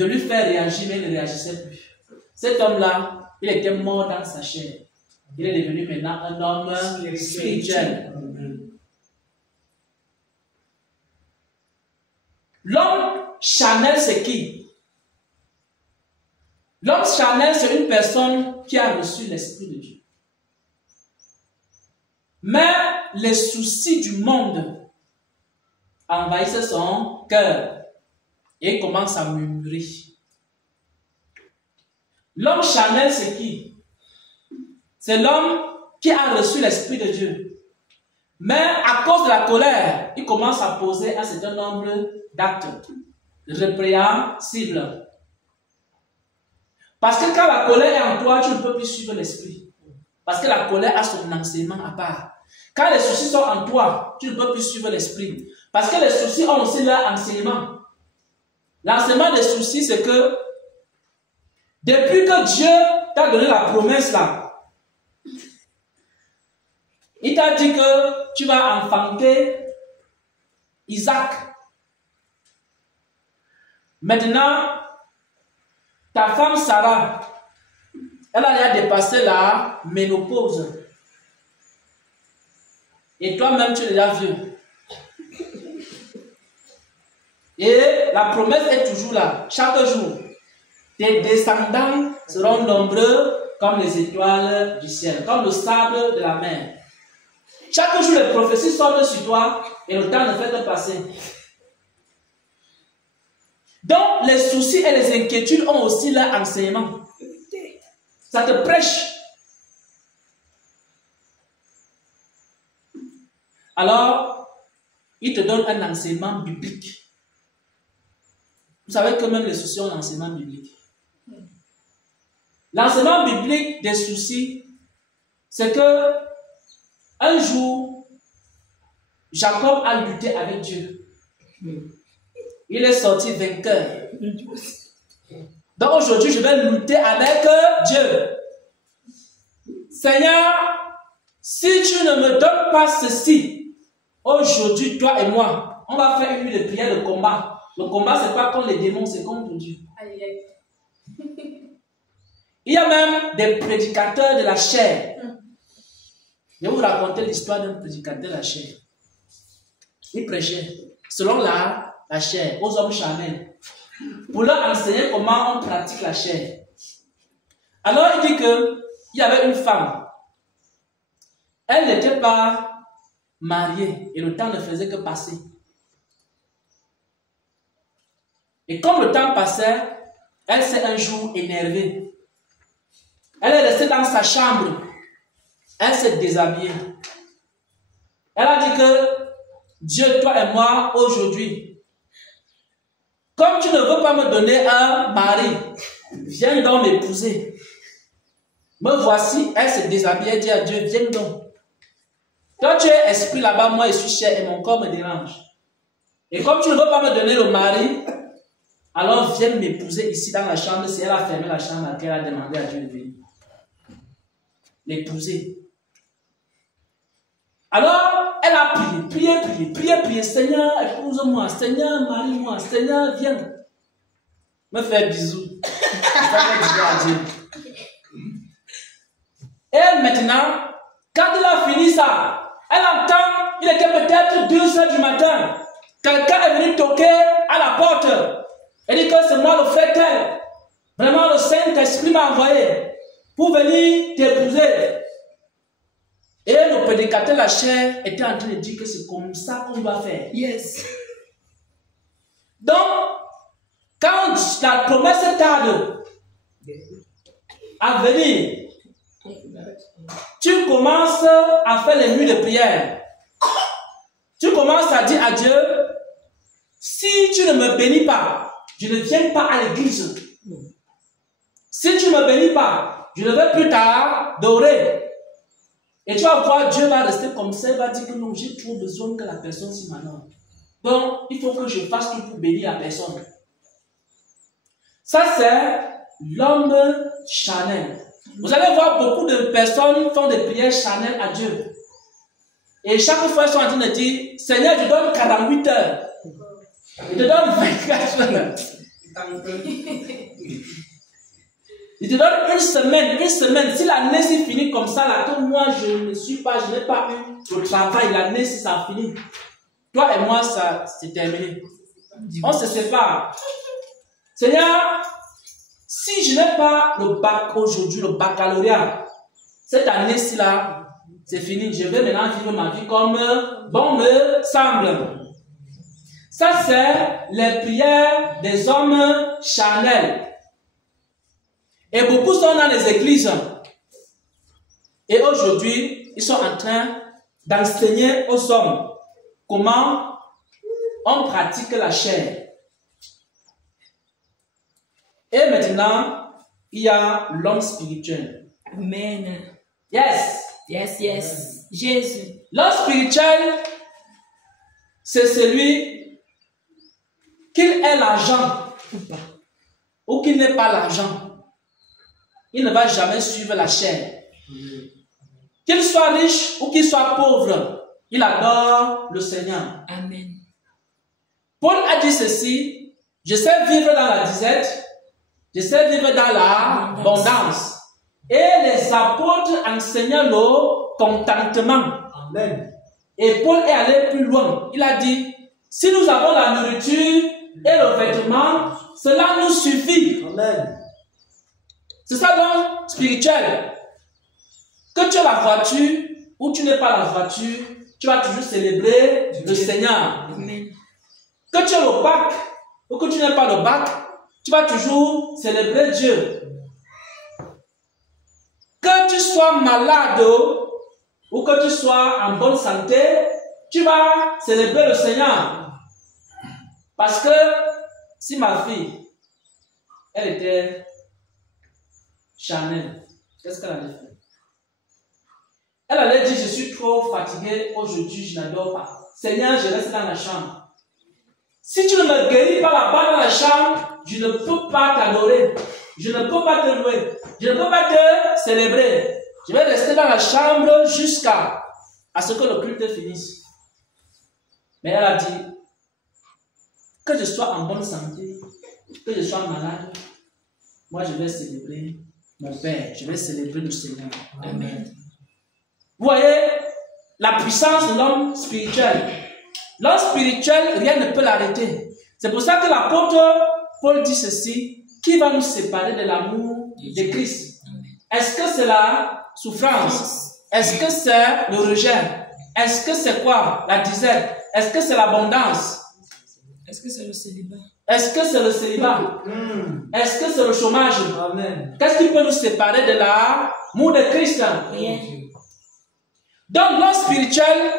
de lui faire réagir, mais il ne réagissait plus. Cet homme-là, il était mort dans sa chair. Il est devenu maintenant un homme spirituel. L'homme charnel, c'est qui? L'homme charnel, c'est une personne qui a reçu l'Esprit de Dieu. Mais les soucis du monde envahissent son cœur et il commence à murmurer. L'homme charnel, c'est qui? C'est l'homme qui a reçu l'Esprit de Dieu. Mais à cause de la colère, il commence à poser un certain nombre d'actes répréhensibles. Parce que quand la colère est en toi, tu ne peux plus suivre l'Esprit. Parce que la colère a son enseignement à part. Quand les soucis sont en toi, tu ne peux plus suivre l'Esprit. Parce que les soucis ont aussi leur enseignement. L'enseignement des soucis, c'est que depuis que Dieu t'a donné la promesse là, il t'a dit que tu vas enfanter Isaac. Maintenant, ta femme Sarah, elle a déjà dépassé la ménopause. Et toi-même, tu es déjà vieux. Et la promesse est toujours là, chaque jour. Tes descendants seront nombreux comme les étoiles du ciel, comme le sable de la mer. Chaque jour, les prophéties sortent sur toi et le temps ne fait que passer. Donc, les soucis et les inquiétudes ont aussi leur enseignement. Ça te prêche. Alors, il te donne un enseignement biblique. Vous savez que même les soucis ont un enseignement biblique. L'enseignement biblique des soucis, c'est que un jour, Jacob a lutté avec Dieu. Il est sorti vainqueur. Donc aujourd'hui, je vais lutter avec Dieu. Seigneur, si tu ne me donnes pas ceci, aujourd'hui, toi et moi, on va faire une nuit de prière de combat. Le combat, c'est pas contre les démons, c'est contre Dieu. Il y a même des prédicateurs de la chair. Je vais vous raconter l'histoire d'un prédicateur de la chair. Il prêchait selon la chair aux hommes charnels pour leur enseigner comment on pratique la chair. Alors il dit qu'il y avait une femme. Elle n'était pas mariée et le temps ne faisait que passer. Et comme le temps passait, elle s'est un jour énervée. Elle est restée dans sa chambre. Elle s'est déshabillée. Elle a dit que Dieu, toi et moi, aujourd'hui, comme tu ne veux pas me donner un mari, viens donc m'épouser. Me voici, elle s'est déshabillée, elle dit à Dieu, viens donc. Toi, tu es esprit là-bas, moi je suis chair et mon corps me dérange. Et comme tu ne veux pas me donner le mari, alors viens m'épouser ici dans la chambre. Si elle a fermé la chambre, elle a demandé à Dieu de venir l'épouser. Alors, elle a prié, Seigneur, épouse-moi, Seigneur, marie-moi, Seigneur, viens. Me faire bisous. À Dieu. Et maintenant, quand elle a fini ça, elle entend, il était peut-être 2h du matin, quelqu'un est venu toquer à la porte. Elle dit que c'est moi le frère tel. Vraiment, le Saint-Esprit m'a envoyé pour venir t'épouser. Et le prédicateur de la chair était en train de dire que c'est comme ça qu'on doit faire. Yes. Donc, quand la promesse tarde à venir, tu commences à faire les nuits de prière. Tu commences à dire à Dieu, si tu ne me bénis pas, je ne viens pas à l'église. Si tu ne me bénis pas, je ne vais plus t'adorer. Et tu vas voir, Dieu va rester comme ça, il va dire que non, j'ai trop besoin que la personne s'y m'honore. Donc, il faut que je fasse tout pour bénir la personne. Ça, c'est l'homme charnel. Vous allez voir beaucoup de personnes font des prières charnelles à Dieu. Et chaque fois, ils sont en train de dire, Seigneur, je donne 48 heures. Je te donne 24 heures. Il te donne une semaine. Si l'année s'est finie comme ça, là, que moi je n'ai pas eu le travail, l'année si ça a fini. Toi et moi, ça c'est terminé. On se sépare. Seigneur, si je n'ai pas le bac aujourd'hui, le baccalauréat, cette année-ci là, c'est fini. Je vais maintenant vivre ma vie comme bon me semble. Ça, c'est les prières des hommes charnels. Et beaucoup sont dans les églises. Et aujourd'hui, ils sont en train d'enseigner aux hommes comment on pratique la chair. Et maintenant, il y a l'homme spirituel. Amen. Yes. Yes, yes. Jésus. L'homme spirituel, c'est celui qu'il ait l'argent ou qu'il n'ait pas l'argent. Il ne va jamais suivre la chair. Qu'il soit riche ou qu'il soit pauvre, il adore le Seigneur. Amen. Paul a dit ceci: je sais vivre dans la disette, je sais vivre dans l'abondance. Et les apôtres enseignaient le contentement. Amen. Et Paul est allé plus loin. Il a dit: si nous avons la nourriture et le vêtement, cela nous suffit. Amen. C'est ça donc spirituel. Que tu aies la voiture ou tu n'aies pas la voiture, tu vas toujours célébrer le Seigneur. Amen. Que tu aies le bac ou que tu n'aies pas le bac, tu vas toujours célébrer Dieu. Que tu sois malade ou que tu sois en bonne santé, tu vas célébrer le Seigneur. Parce que si ma fille, elle était charnelle, qu'est-ce qu'elle allait faire? Elle allait dire: je suis trop fatiguée aujourd'hui, je n'adore pas. Seigneur, je reste dans la chambre. Si tu ne me guéris pas là-bas dans la chambre, je ne peux pas t'adorer. Je ne peux pas te louer. Je ne peux pas te célébrer. Je vais rester dans la chambre jusqu'à ce que le culte finisse. Mais elle a dit: que je sois en bonne santé, que je sois malade, moi je vais célébrer mon Père. Je vais célébrer le Seigneur. Amen. Vous voyez la puissance de l'homme spirituel. L'homme spirituel, rien ne peut l'arrêter. C'est pour ça que l'apôtre Paul dit ceci: qui va nous séparer de l'amour de Christ? Est-ce que c'est la souffrance? Est-ce que c'est le rejet? Est-ce que c'est quoi? La disette? Est-ce que c'est l'abondance? Est-ce que c'est le célibat? Est-ce que c'est le célibat? Est-ce que c'est le chômage? Amen. Qu'est-ce qui peut nous séparer de l'amour de Christ? Rien. Donc l'homme spirituel,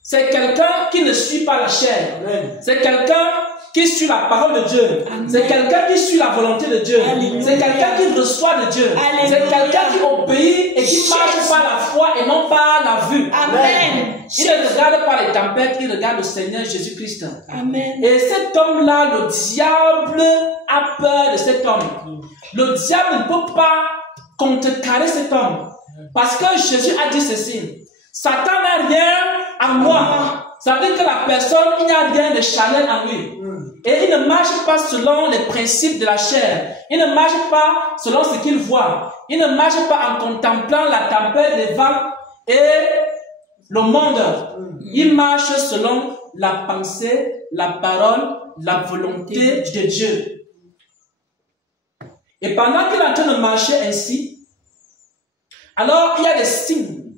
c'est quelqu'un qui ne suit pas la chair. C'est quelqu'un qui suit la parole de Dieu. C'est quelqu'un qui suit la volonté de Dieu. C'est quelqu'un qui reçoit de Dieu. C'est quelqu'un qui obéit et qui marche par la foi et non par la vue. Amen. Il ne regarde pas les tempêtes, il regarde le Seigneur Jésus-Christ. Amen. Et cet homme-là, le diable a peur de cet homme. Le diable ne peut pas contrecarrer cet homme. Parce que Jésus a dit ceci: Satan n'a rien à moi. Ça veut dire que la personne, il n'y a rien de charnel en lui. Et il ne marche pas selon les principes de la chair. Il ne marche pas selon ce qu'il voit. Il ne marche pas en contemplant la tempête, les vents et le monde. Il marche selon la pensée, la parole, la volonté de Dieu. Et pendant qu'il est en train de marcher ainsi, alors il y a des signes,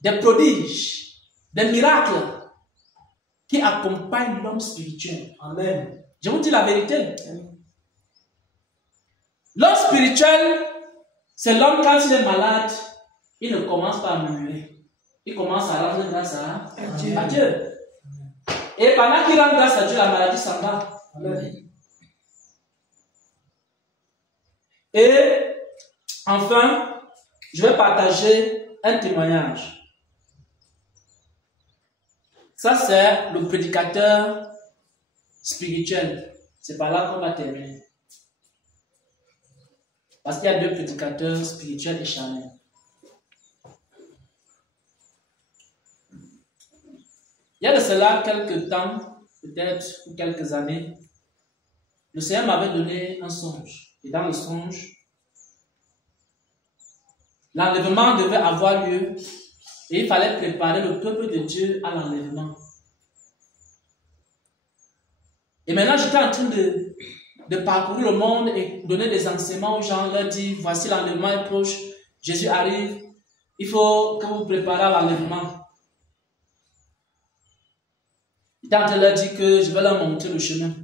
des prodiges, des miracles qui accompagnent l'homme spirituel. Amen. Je vous dis la vérité. L'homme spirituel, c'est l'homme quand il est malade, il ne commence pas à murmurer. Il commence à rendre grâce à Dieu. Et pendant qu'il rend grâce à Dieu, la maladie s'en va. Amen. Et enfin, je vais partager un témoignage. Ça, c'est le prédicateur spirituel. C'est par là qu'on va terminer. Parce qu'il y a deux prédicateurs spirituels et charnels. Il y a de cela quelques temps, peut-être, ou quelques années, le Seigneur m'avait donné un songe. Et dans le songe, l'enlèvement devait avoir lieu et il fallait préparer le peuple de Dieu à l'enlèvement. Et maintenant, j'étais en train de parcourir le monde et donner des enseignements aux gens, leur dire, voici l'enlèvement est proche, Jésus arrive, il faut que vous préparez à l'enlèvement. J'étais en train de leur dire que je vais leur montrer le chemin.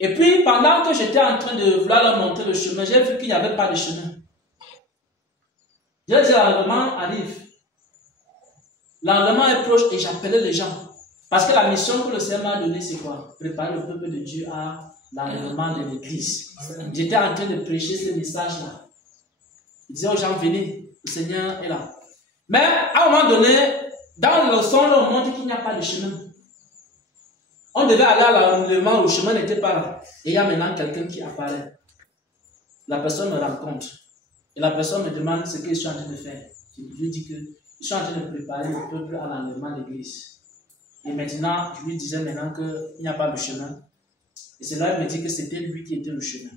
Et puis, pendant que j'étais en train de vouloir leur montrer le chemin, j'ai vu qu'il n'y avait pas de chemin. J'ai dit, l'enlèvement arrive. L'enlèvement est proche et j'appelais les gens. Parce que la mission que le Seigneur m'a donnée, c'est quoi? Préparer le peuple de Dieu à l'enlèvement de l'église. J'étais en train de prêcher ce message-là. Je disais aux gens, venez, le Seigneur est là. Mais à un moment donné, dans le son, on montre qu'il n'y a pas de chemin. On devait aller à l'enlèvement, le chemin n'était pas là. Et il y a maintenant quelqu'un qui apparaît. La personne me rencontre. Et la personne me demande ce que je suis en train de faire. Je lui dis que je suis en train de préparer le peuple à l'enlèvement de l'église. Et maintenant, je lui disais maintenant qu'il n'y a pas de chemin. Et c'est là qu'il me dit que c'était lui qui était le chemin.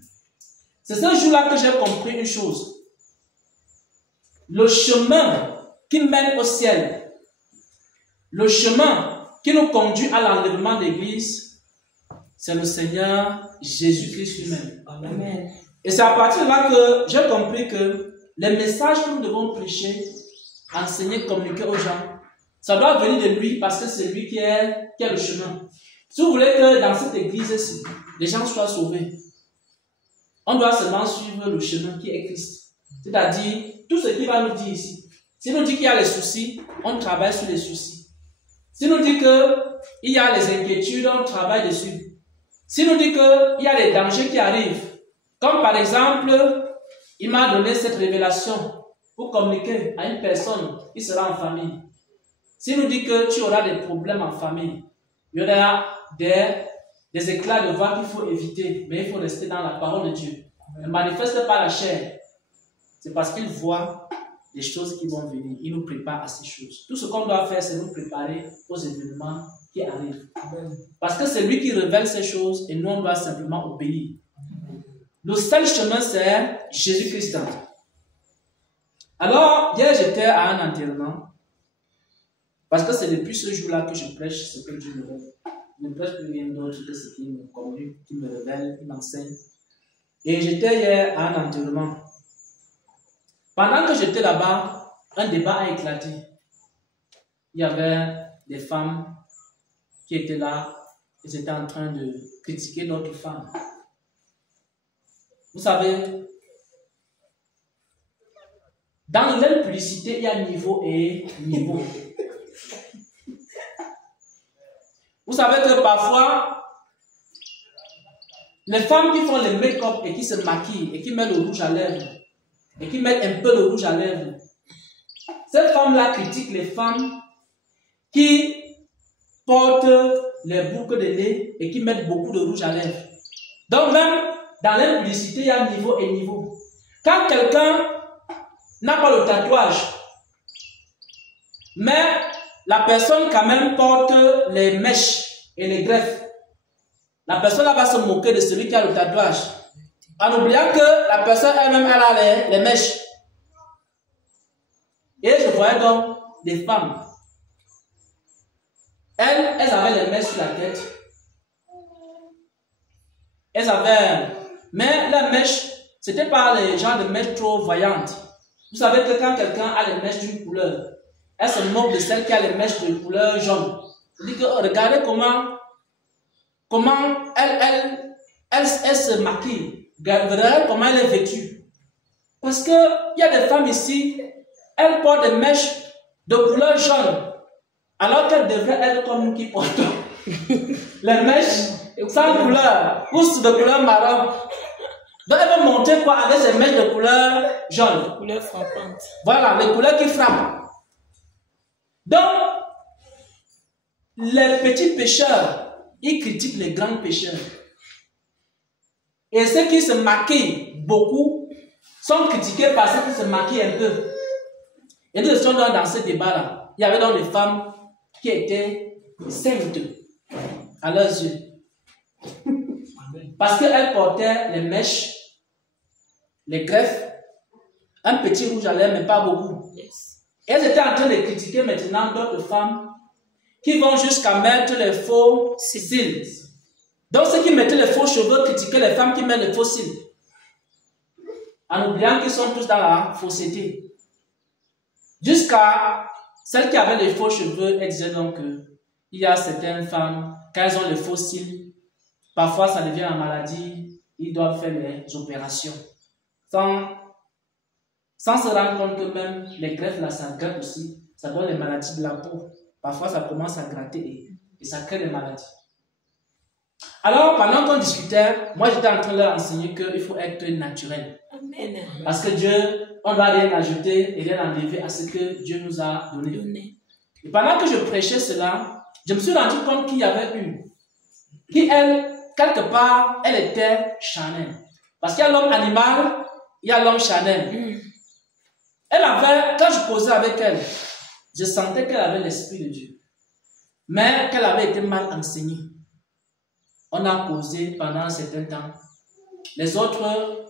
C'est ce jour-là que j'ai compris une chose. Le chemin qui mène au ciel, le chemin qui nous conduit à l'enlèvement de l'église, c'est le Seigneur Jésus-Christ lui-même. Amen. Et c'est à partir de là que j'ai compris que les messages que nous devons prêcher, enseigner, communiquer aux gens, ça doit venir de lui parce que c'est lui qui est le chemin. Si vous voulez que dans cette église-ci, les gens soient sauvés, on doit seulement suivre le chemin qui est Christ. C'est-à-dire, tout ce qu'il va nous dire ici. S'il nous dit qu'il y a les soucis, on travaille sur les soucis. S'il nous dit qu'il y a les inquiétudes, on travaille dessus. S'il nous dit qu'il y a des dangers qui arrivent, comme par exemple, il m'a donné cette révélation pour communiquer à une personne qui sera en famille. S'il nous dit que tu auras des problèmes en famille, il y aura des éclats de voix qu'il faut éviter, mais il faut rester dans la parole de Dieu. Ne manifeste pas la chair. C'est parce qu'il voit des choses qui vont venir. Il nous prépare à ces choses. Tout ce qu'on doit faire, c'est nous préparer aux événements qui arrivent. Parce que c'est lui qui révèle ces choses et nous, on doit simplement obéir. Le seul chemin, c'est Jésus-Christ. Alors, hier, j'étais à un enterrement. Parce que c'est depuis ce jour-là que je prêche ce que Dieu me révèle. Je ne prêche plus rien d'autre que ce qu'il me communique, qu'il me révèle, qu'il m'enseigne. Et j'étais hier à un enterrement. Pendant que j'étais là-bas, un débat a éclaté. Il y avait des femmes qui étaient là, et étaient en train de critiquer d'autres femmes. Vous savez, dans l'impudicité, il y a niveau et niveau. Vous savez que parfois, les femmes qui font le make-up et qui se maquillent et qui mettent le rouge à lèvres, et qui mettent un peu de rouge à lèvres, ces femmes-là critiquent les femmes qui portent les boucles de nez et qui mettent beaucoup de rouge à lèvres. Donc même dans l'impudicité, il y a niveau et niveau. Quand quelqu'un n'a pas le tatouage, mais la personne quand même porte les mèches et les greffes, la personne va se moquer de celui qui a le tatouage, en oubliant que la personne elle-même elle a les mèches. Et je voyais donc des femmes. Elles avaient les mèches sur la tête. Elles avaient... Mais les mèches, ce n'était pas les gens de mèches trop voyantes. Vous savez que quand quelqu'un a les mèches d'une couleur, elle se moque de celle qui a les mèches de couleur jaune. Je dis que regardez comment elle se maquille. Regardez comment elle est vêtue. Parce qu'il y a des femmes ici, elles portent des mèches de couleur jaune, alors qu'elles devraient être comme nous qui portons les mèches sans couleur, ou de couleur marron. Donc elles vont monter quoi avec ces mèches de couleur jaune. Couleur frappante. Voilà, les couleurs qui frappent. Donc, les petits pécheurs, ils critiquent les grands pécheurs. Et ceux qui se maquillent beaucoup sont critiqués par ceux qui se maquillent un peu. Et nous étions dans ce débat-là. Il y avait donc des femmes qui étaient saintes à leurs yeux. Parce qu'elle portait les mèches, les greffes, un petit rouge à lèvres, mais pas beaucoup. Yes. Et elles étaient en train de critiquer maintenant d'autres femmes qui vont jusqu'à mettre les faux cils. Donc ceux qui mettaient les faux cheveux critiquaient les femmes qui mettent les faux cils. En oubliant qu'ils sont tous dans la fausseté. Jusqu'à celles qui avaient les faux cheveux, elles disaient donc qu'il y a certaines femmes, quand elles ont les faux cils, parfois ça devient une maladie, ils doivent faire les opérations. Sans se rendre compte que même les greffes là, ça gratte aussi, ça donne les maladies de la peau. Parfois ça commence à gratter et ça crée des maladies. Alors pendant qu'on discutait, moi j'étais en train de leur enseigner qu'il faut être naturel. Amen. Parce que Dieu, on ne doit rien ajouter et rien enlever à ce que Dieu nous a donné. Et pendant que je prêchais cela, je me suis rendu compte qu'il y avait une qui, elle, quelque part, elle était charnelle. Parce qu'il y a l'homme animal, il y a l'homme charnel. Elle avait, quand je causais avec elle, je sentais qu'elle avait l'esprit de Dieu. Mais qu'elle avait été mal enseignée. On a causé pendant un certain temps. Les autres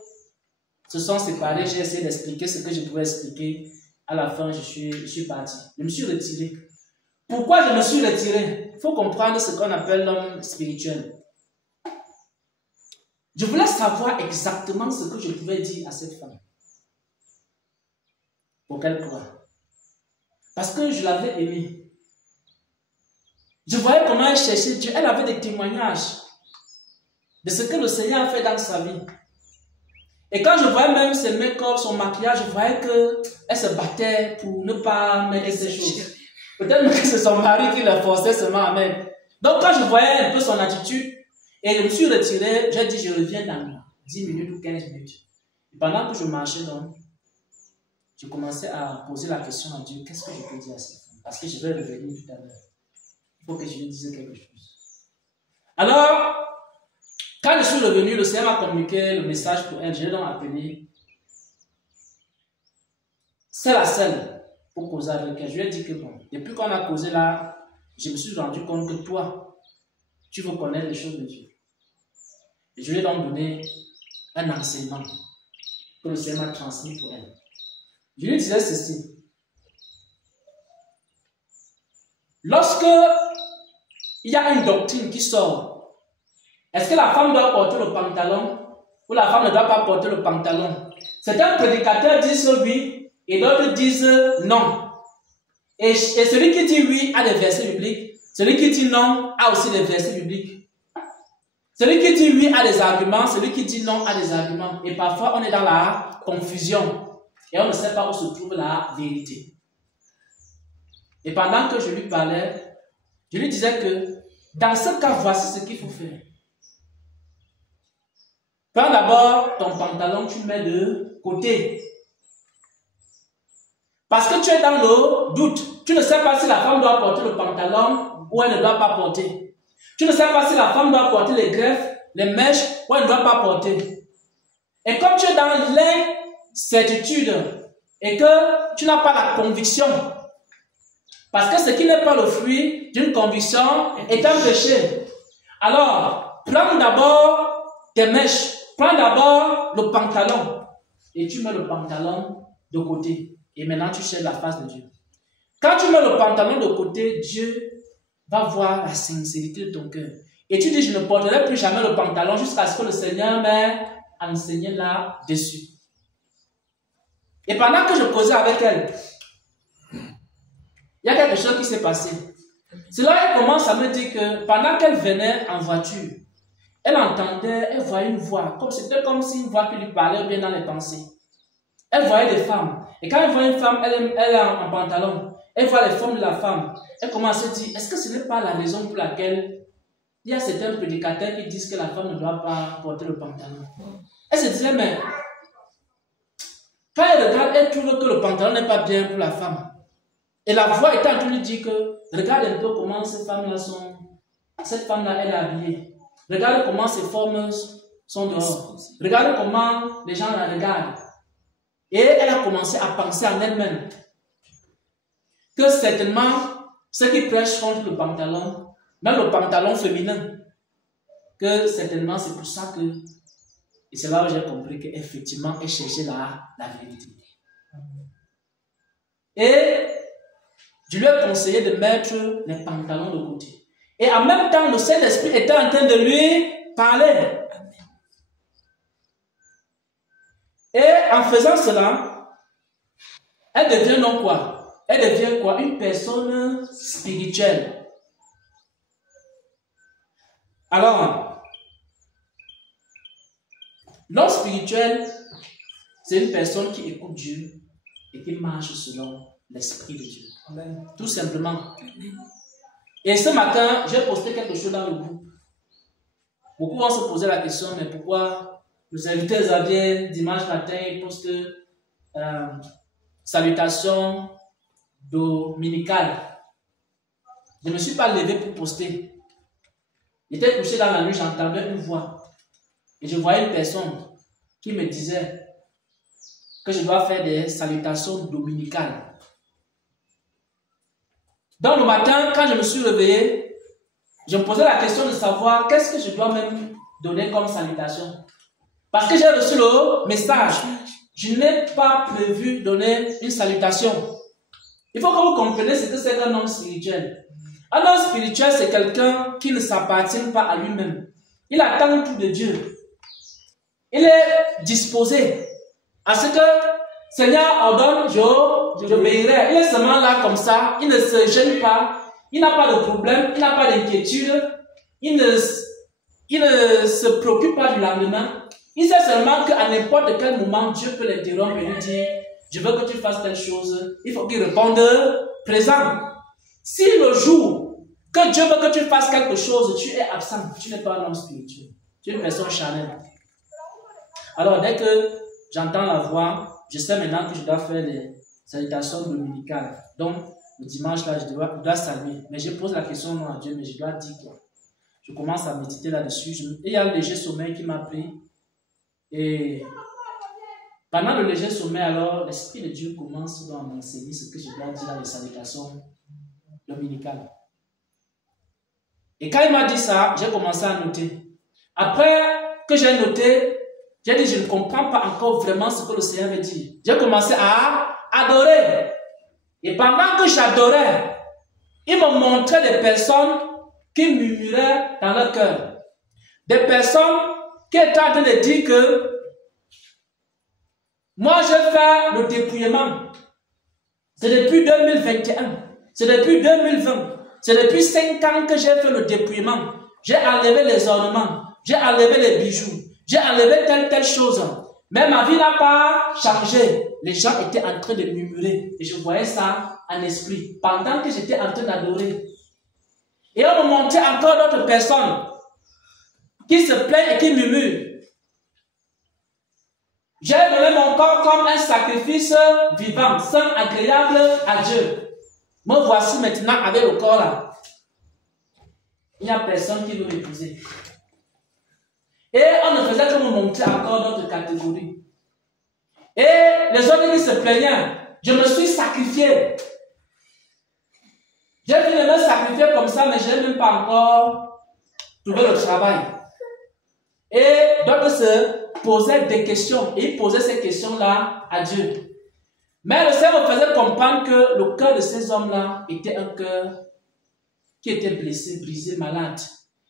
se sont séparés, j'ai essayé d'expliquer ce que je pouvais expliquer. À la fin, je suis parti. Je me suis retiré. Pourquoi je me suis retiré? Il faut comprendre ce qu'on appelle l'homme spirituel. Je voulais savoir exactement ce que je pouvais dire à cette femme. Pour qu'elle croie. Parce que je l'avais aimée. Je voyais comment elle cherchait Dieu. Elle avait des témoignages de ce que le Seigneur a fait dans sa vie. Et quand je voyais même ses make-up, son maquillage, je voyais qu'elle se battait pour ne pas mettre ces choses. Peut-être que c'est son mari qui la forçait seulement à mettre. Donc quand je voyais un peu son attitude, et je me suis retiré, j'ai dit je reviens dans 10 minutes ou 15 minutes. Et pendant que je marchais donc, je commençais à poser la question à Dieu, qu'est-ce que je peux dire à cette femme? Parce que je vais revenir tout à l'heure. Il faut que je lui dise quelque chose. Alors, quand je suis revenu, le Seigneur m'a communiqué le message pour elle. Je l'ai donc appelé. C'est la seule pour causer avec elle. Je lui ai dit que bon, depuis qu'on a causé là, je me suis rendu compte que toi, tu veux connaître les choses de Dieu. Et je lui ai donc donné un enseignement que le Seigneur m'a transmis pour elle. Je lui disais ceci. Lorsque il y a une doctrine qui sort, est-ce que la femme doit porter le pantalon ou la femme ne doit pas porter le pantalon? Certains prédicateurs disent oui et d'autres disent non. Et celui qui dit oui a des versets bibliques, celui qui dit non a aussi des versets bibliques. Celui qui dit oui a des arguments, celui qui dit non a des arguments. Et parfois on est dans la confusion et on ne sait pas où se trouve la vérité. Et pendant que je lui parlais, je lui disais que dans ce cas, voici ce qu'il faut faire. Prends d'abord ton pantalon, tu le mets de côté. Parce que tu es dans le doute. Tu ne sais pas si la femme doit porter le pantalon ou elle ne doit pas porter. Tu ne sais pas si la femme doit porter les greffes, les mèches ou elle ne doit pas porter. Et comme tu es dans l'incertitude et que tu n'as pas la conviction, parce que ce qui n'est pas le fruit d'une conviction est un péché. Alors, prends d'abord tes mèches, prends d'abord le pantalon et tu mets le pantalon de côté. Et maintenant, tu cherches la face de Dieu. Quand tu mets le pantalon de côté, Dieu va voir la sincérité de ton cœur. Et tu dis, je ne porterai plus jamais le pantalon jusqu'à ce que le Seigneur m'ait enseigné là-dessus. Et pendant que je causais avec elle, il y a quelque chose qui s'est passé. C'est là qu'elle commence à me dire que pendant qu'elle venait en voiture, elle entendait, elle voyait une voix. C'était comme si une voix qui lui parlait bien dans les pensées. Elle voyait des femmes. Et quand elle voit une femme, elle est en pantalon. Elle voit les formes de la femme. Elle commence à se dire, est-ce que ce n'est pas la raison pour laquelle il y a certains prédicateurs qui disent que la femme ne doit pas porter le pantalon? Elle se disait, mais quand elle regarde, elle trouve que le pantalon n'est pas bien pour la femme. Et la voix était en train de lui dire que, regarde un peu comment cette femme-là, elle est habillée. Regarde comment ses formes sont dehors. Regarde comment les gens la regardent. Et elle a commencé à penser en elle-même que certainement, ceux qui prêchent contre le pantalon, même le pantalon féminin, que certainement c'est pour ça que, et c'est là où j'ai compris qu'effectivement, elle cherchait la vérité. Et je lui ai conseillé de mettre les pantalons de côté. Et en même temps, le Saint-Esprit était en train de lui parler. Et en faisant cela, elle devient donc quoi? Elle devient quoi? Une personne spirituelle. Alors, l'homme spirituel, c'est une personne qui écoute Dieu et qui marche selon l'Esprit de Dieu. Amen. Tout simplement. Et ce matin, j'ai posté quelque chose dans le groupe. Beaucoup vont se poser la question, mais pourquoi nos invités Xavier, dimanche matin, ils postent salutations dominicales. Je ne me suis pas levé pour poster. J'étais couché dans la nuit, j'entendais une voix. Et je voyais une personne qui me disait que je dois faire des salutations dominicales. Donc le matin, quand je me suis réveillé, je me posais la question de savoir qu'est-ce que je dois même donner comme salutation. Parce que j'ai reçu le message. Je n'ai pas prévu donner une salutation. Il faut que vous compreniez ce que c'est qu'un homme spirituel. Un homme spirituel, c'est quelqu'un qui ne s'appartient pas à lui-même. Il attend tout de Dieu. Il est disposé à ce que Seigneur ordonne, j'obéirai. Il est seulement là comme ça. Il ne se gêne pas. Il n'a pas de problème. Il n'a pas d'inquiétude. Il ne se préoccupe pas du lendemain. Il sait seulement qu'à n'importe quel moment, Dieu peut l'interrompre et lui dire, je veux que tu fasses telle chose. Il faut qu'il réponde présent. Si le jour que Dieu veut que tu fasses quelque chose, tu es absent, tu n'es pas un homme spirituel. Tu es une personne charnelle. Alors, dès que j'entends la voix, je sais maintenant que je dois faire les salutations dominicales. Donc, le dimanche, là, je dois saluer. Mais je pose la question non à Dieu, mais je dois dire quoi. Je commence à méditer là-dessus. Et il y a un léger sommeil qui m'a pris. Et pendant le léger sommeil, alors, l'Esprit de Dieu commence à m'enseigner ce que je dois dire dans les salutations dominicales. Et quand il m'a dit ça, j'ai commencé à noter. Après que j'ai noté, j'ai dit, je ne comprends pas encore vraiment ce que le Seigneur veut dire. J'ai commencé à adorer. Et pendant que j'adorais, il me montrait des personnes qui murmuraient dans leur cœur. Des personnes qui étaient en train de dire que moi, je fais le dépouillement. C'est depuis 2021. C'est depuis 2020. C'est depuis 5 ans que j'ai fait le dépouillement. J'ai enlevé les ornements. J'ai enlevé les bijoux. J'ai enlevé telle chose. Mais ma vie n'a pas changé. Les gens étaient en train de murmurer. Et je voyais ça en esprit. Pendant que j'étais en train d'adorer. Et on me montrait encore d'autres personnes qui se plaignent et qui murmurent. J'ai donné mon corps comme un sacrifice vivant, saint, agréable à Dieu. Me voici maintenant avec le corps là. Il n'y a personne qui veut m'épouser. Et on ne faisait que me montrer encore d'autres catégories. Et les autres qui se plaignaient, je me suis sacrifié. J'ai fini de me sacrifier comme ça, mais je n'ai même pas encore trouvé le travail. Et d'autres se posaient des questions. Et ils posaient ces questions-là à Dieu. Mais le Seigneur me faisait comprendre que le cœur de ces hommes-là était un cœur qui était blessé, brisé, malade.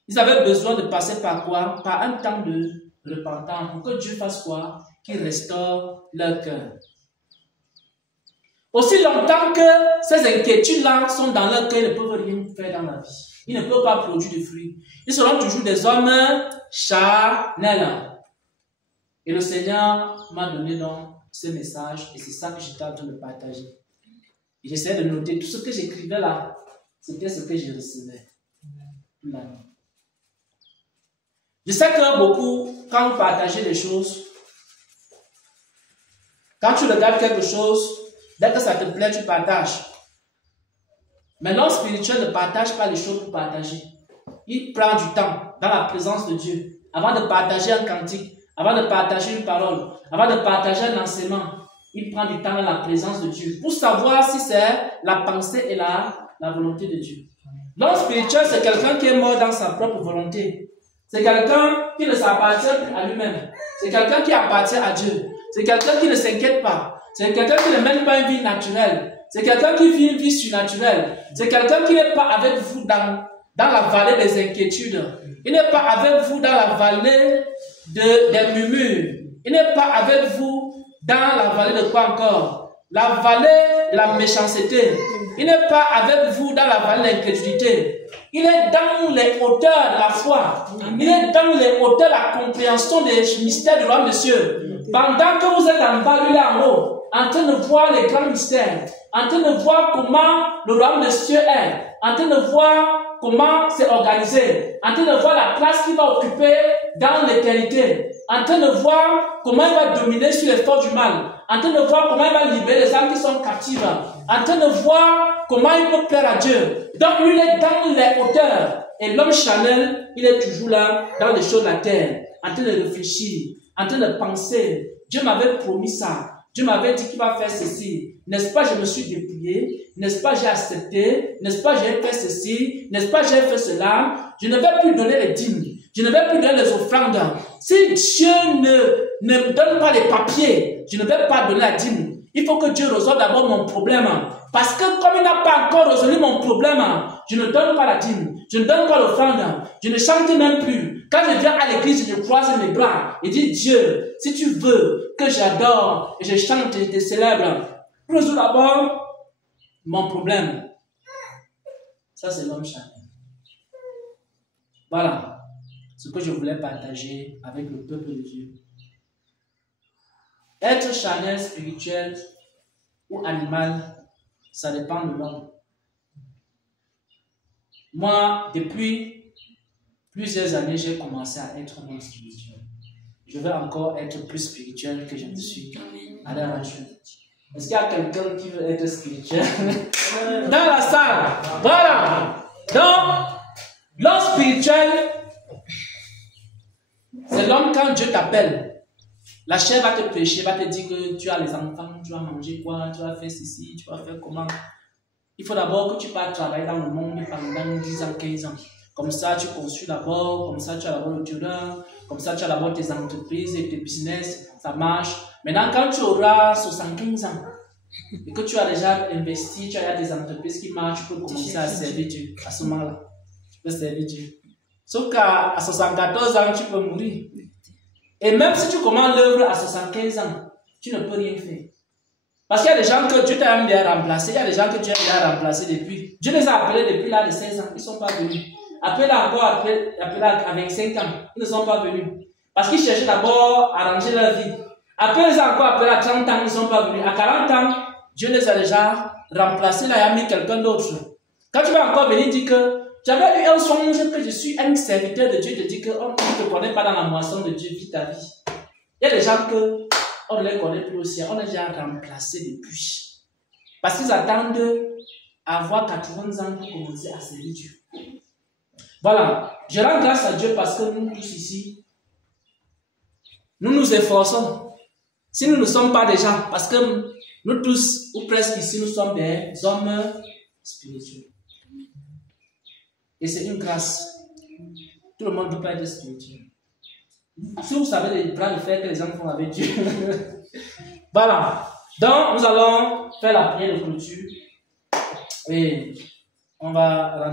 Ils avaient besoin de passer par quoi? Par un temps de repentance. Pour que Dieu fasse quoi? Qu'il restaure leur cœur. Aussi longtemps que ces inquiétudes-là sont dans leur cœur, ils ne peuvent rien faire dans la vie. Ils ne peuvent pas produire de fruits. Ils seront toujours des hommes charnels. Et le Seigneur m'a donné donc ce message et c'est ça que j'étais en train de partager. Et j'essayais de noter tout ce que j'écrivais là, c'était ce que je recevais. Je sais que beaucoup, quand vous partagez des choses, quand tu regardes quelque chose, dès que ça te plaît, tu partages. Mais l'homme spirituel ne partage pas les choses pour partager. Il prend du temps dans la présence de Dieu avant de partager un cantique, avant de partager une parole, avant de partager un enseignement. Il prend du temps dans la présence de Dieu pour savoir si c'est la pensée et la volonté de Dieu. L'homme spirituel, c'est quelqu'un qui est mort dans sa propre volonté. C'est quelqu'un qui ne s'appartient plus à lui-même. C'est quelqu'un qui appartient à Dieu. C'est quelqu'un qui ne s'inquiète pas. C'est quelqu'un qui ne mène pas une vie naturelle. C'est quelqu'un qui vit une vie surnaturelle. C'est quelqu'un qui n'est pas avec vous dans la vallée des inquiétudes. Il n'est pas avec vous dans la vallée des murmures. Il n'est pas avec vous dans la vallée de quoi encore? La vallée de la méchanceté. Il n'est pas avec vous dans la vallée de l'incrédulité. Il est dans les hauteurs de la foi. Amen. Il est dans les hauteurs de la compréhension des mystères du royaume de Dieu. Pendant que vous êtes en bas, lui là en haut, en train de voir les grands mystères, en train de voir comment le royaume de Dieu est, en train de voir comment c'est organisé, en train de voir la place qu'il va occuper dans l'éternité, en train de voir comment il va dominer sur les forces du mal, en train de voir comment il va libérer les âmes qui sont captives, en train de voir comment il peut plaire à Dieu. Donc lui, il est dans les hauteurs. Et l'homme charnel, il est toujours là, dans les choses de la terre, en train de réfléchir, en train de penser. Dieu m'avait promis ça. Dieu m'avait dit qu'il va faire ceci. N'est-ce pas, je me suis dépouillé. N'est-ce pas, j'ai accepté. N'est-ce pas, j'ai fait ceci. N'est-ce pas, j'ai fait cela. Je ne vais plus donner les dîmes. Je ne vais plus donner les offrandes. Si Dieu ne me donne pas les papiers, je ne vais pas donner la dîme. Il faut que Dieu résolve d'abord mon problème. Parce que comme il n'a pas encore résolu mon problème, je ne donne pas la dîme. Je ne donne pas l'offrande. Je ne chante même plus. Quand je viens à l'église, je croise mes bras et dis, Dieu, si tu veux que j'adore et je chante et je te célèbre, résous d'abord mon problème. Ça, c'est l'homme charnel. Voilà ce que je voulais partager avec le peuple de Dieu. Être charnel, spirituel ou animal, ça dépend de l'homme. Moi, depuis plusieurs années, j'ai commencé à être un homme spirituel. Je veux encore être plus spirituel que je ne suis à l'heure actuelle. Est-ce qu'il y a quelqu'un qui veut être spirituel? Dans la salle. Voilà. Donc, l'homme spirituel, c'est l'homme quand Dieu t'appelle. La chair va te prêcher, va te dire que tu as les enfants, tu vas manger quoi, tu vas faire ceci, tu vas faire comment. Il faut d'abord que tu partes travailler dans le monde pendant 10 ans, 15 ans. Comme ça, tu construis d'abord, comme ça, tu as d'abord le terrain, comme ça, tu as d'abord tes entreprises et tes business, ça marche. Maintenant, quand tu auras 75 ans et que tu as déjà investi, tu as des entreprises qui marchent, tu peux commencer à servir Dieu. À ce moment-là, tu peux servir Dieu. Sauf qu'à 74 ans, tu peux mourir. Et même si tu commences l'œuvre à 75 ans, tu ne peux rien faire. Parce qu'il y a des gens que Dieu t'a déjà remplacé, il y a des gens que Dieu a déjà remplacé depuis. Dieu les a appelés depuis l'âge de 16 ans, ils ne sont pas venus. Après, là encore, appelés à 25 ans, ils ne sont pas venus. Parce qu'ils cherchaient d'abord à arranger leur vie. Après, ils ont encore appelés à 30 ans, ils ne sont pas venus. À 40 ans, Dieu les a déjà remplacés, là, il a mis quelqu'un d'autre. Quand tu vas encore venir dire que j'avais eu un songe que je suis un serviteur de Dieu, te dit qu'on ne te connaît pas dans la moisson de Dieu, vis ta vie. Il y a des gens que on ne les connaît plus aussi, on les a déjà remplacés depuis. Parce qu'ils attendent à avoir 80 ans pour commencer à servir Dieu. Voilà, je rends grâce à Dieu parce que nous tous ici, nous nous efforçons. Si nous ne sommes pas déjà, parce que nous tous, ou presque ici, nous sommes des hommes spirituels. Et c'est une grâce. Tout le monde ne peut pas être spirituel. Si vous savez les plans de fer que les gens font avec Dieu. Voilà. Donc, nous allons faire la prière de clôture. Et on va